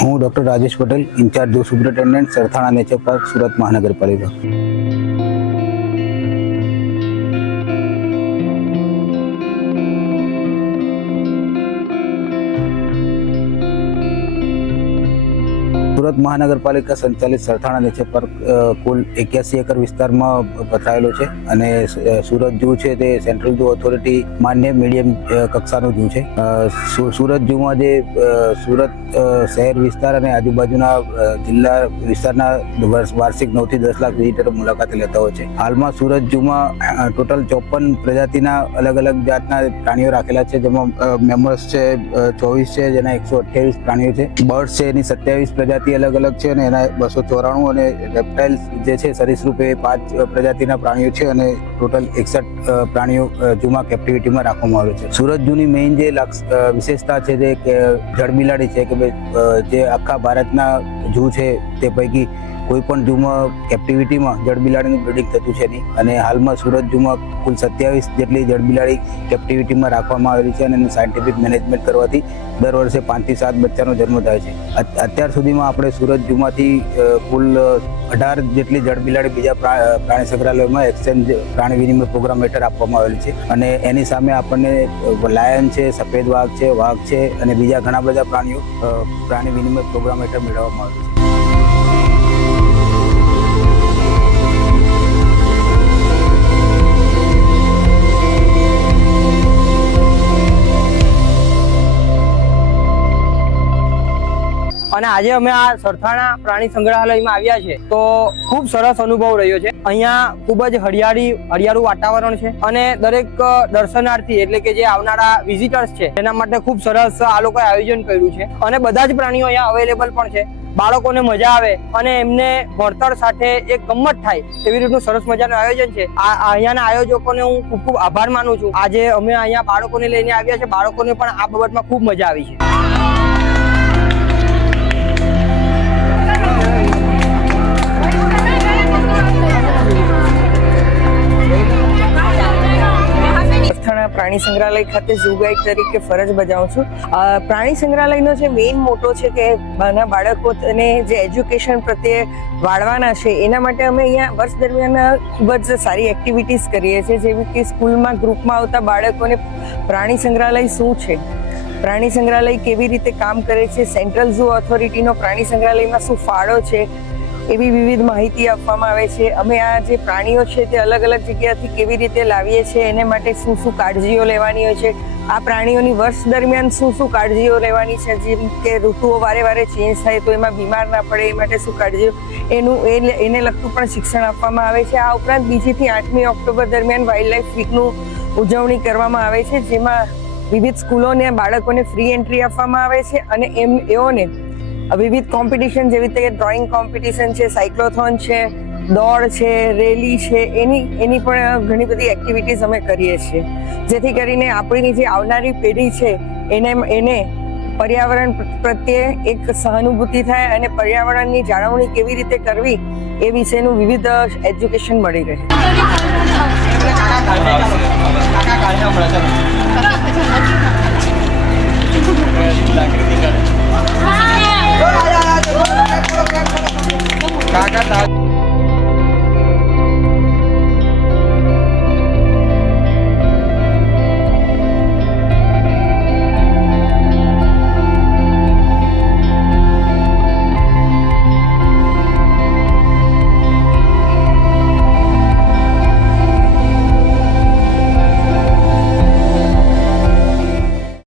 હું doctor Rajesh Patel, incharge zoo superintendent, Sarthana nature park, Surat Mahanagarpalika. Surat Mahanagarpalika સંચાલિત Sarthana nature park કુલ 81 એકર વિસ્તારમાં પથરાયેલો છે અને સુરત ઝૂ છે તે સેન્ટ્રલ ઝૂ ઓથોરિટી માન્ય મીડિયમ કક્ષાનું ઝૂ છે। સુરત ઝૂમાં જે સુરત શહેર વિસ્તાર અને આજુબાજુના જિલ્લા વિસ્તારના વાર્ષિક 9 થી 10 લાખ વિઝિટરો મુલાકાત લેતા હોય છે। હાલમાં સુરત ઝૂમાં ટોટલ 54 પ્રજાતિના અલગ અલગ જાતના પ્રાણીઓ રાખેલા છે, જેમાં મેમલ્સ છે 24 છે, જેના 128 પ્રાણીઓ છે। બર્ડ્સ છે એની 27 પ્રજાતિ અલગ અલગ છે અને એના 294, અને રેપ્ટાઇલ્સ જે છે સરીસૃપે 5 પ્રજાતિના પ્રાણીઓ છે અને ટોટલ 61 પ્રાણીઓ ઝૂમાં કેપ્ટિવિટીમાં રાખવામાં આવે છે। સુરત ઝૂની મેઇન જે વિશેષતા છે તે જળબિલાડી છે કે જે આખા ભારતના ઝૂ છે તે પૈકી કોઈ પણ ઝૂમાં કેપ્ટિવિટીમાં જળબિલાડીનું બ્રીડિંગ થતું છે નહીં, અને હાલમાં સુરત ઝૂમાં કુલ 27 જેટલી જળબિલાડી કેપ્ટિવિટીમાં રાખવામાં આવેલી છે અને એનું સાયન્ટિફિક મેનેજમેન્ટ કરવાથી દર વર્ષે 5 થી 7 બચ્ચાનો જન્મ થાય છે। અત્યાર સુધીમાં આપણે સુરત ઝૂમાંથી કુલ 18 જેટલી જળબિલાડી બીજા પ્રાણી સંગ્રહાલયોમાં એક્સચેન્જ પ્રાણી વિનિમય પ્રોગ્રામ હેઠળ આપવામાં આવેલી છે, અને એની સામે આપણને લાયન છે, સફેદ વાઘ છે અને બીજા ઘણા બધા પ્રાણીઓ પ્રાણી વિનિમય પ્રોગ્રામ હેઠળ મેળવવામાં આવેલ છે। અને આજે અમે આ સરથાણા પ્રાણી સંગ્રહાલયમાં આવ્યા છે તો ખૂબ સરસ અનુભવ રહ્યો છે। અહીંયા ખૂબ જ હરિયાળું વાતાવરણ છે અને દરેક દર્શનાર્થી એટલે કે જે આવનારા વિઝિટર્સ છે એના માટે ખૂબ સરસ આ લોકોએ આયોજન કર્યું છે અને બધા જ પ્રાણીઓ અહીંયા અવેલેબલ પણ છે। બાળકોને મજા આવે અને એમને ભણતર સાથે એક ગમ્મત થાય એવી રીતનું સરસ મજાનું આયોજન છે। અહીંયાના આયોજકોને હું ખૂબ ખૂબ આભાર માનું છું। આજે અમે અહીંયા બાળકોને લઈને આવ્યા છે, બાળકોને પણ આ બાબતમાં ખૂબ મજા આવી છે। પ્રાણી સંગ્રહાલય ખાતે ઝૂ ગાઈડ તરીકે ફરજ બજાવું છું। પ્રાણી સંગ્રહાલયનો જે મેઇન મોટો છે કે નાના બાળકોને જે એજ્યુકેશન પ્રત્યે વાળવાના છે એના માટે અમે અહીંયા વર્ષ દરમિયાન ખૂબ જ સારી એક્ટિવિટીઝ કરીએ છીએ, જેવી કે સ્કૂલમાં ગ્રુપમાં આવતા બાળકોને પ્રાણી સંગ્રહાલય શું છે, પ્રાણી સંગ્રહાલય કેવી રીતે કામ કરે છે, સેન્ટ્રલ ઝૂ ઓથોરિટીનો પ્રાણી સંગ્રહાલયમાં શું ફાળો છે, એવી વિવિધ માહિતી આપવામાં આવે છે। અમે આ જે પ્રાણીઓ છે તે અલગ અલગ જગ્યાથી કેવી રીતે લાવીએ છીએ, એને માટે શું શું કાળજીઓ લેવાની હોય છે, આ પ્રાણીઓની વર્ષ દરમિયાન શું શું કાળજીઓ લેવાની છે, જેમ કે ઋતુઓ વારે વારે ચેન્જ થાય તો એમાં બીમાર ના પડે એ માટે શું કાળજીઓ, એને લગતું પણ શિક્ષણ આપવામાં આવે છે। આ ઉપરાંત 2 થી 8મી ઓક્ટોબર દરમિયાન વાઇલ્ડ લાઈફ વીકનું ઉજવણી કરવામાં આવે છે, જેમાં વિવિધ સ્કૂલોને બાળકોને ફ્રી એન્ટ્રી આપવામાં આવે છે અને એઓને વિવિધ કોમ્પિટિશન જેવી રીતે ડ્રોઈંગ કોમ્પિટિશન છે, સાયક્લોથોન છે, દોડ છે, રેલી છે, એની પણ ઘણી બધી એક્ટિવિટીઝ અમે કરીએ છીએ, જેથી કરીને આપણી જે આવનારી પેઢી છે એને પર્યાવરણ પ્રત્યે એક સહાનુભૂતિ થાય અને પર્યાવરણની જાળવણી કેવી રીતે કરવી એ વિશેનું વિવિધ એજ્યુકેશન મળી રહે। કાકા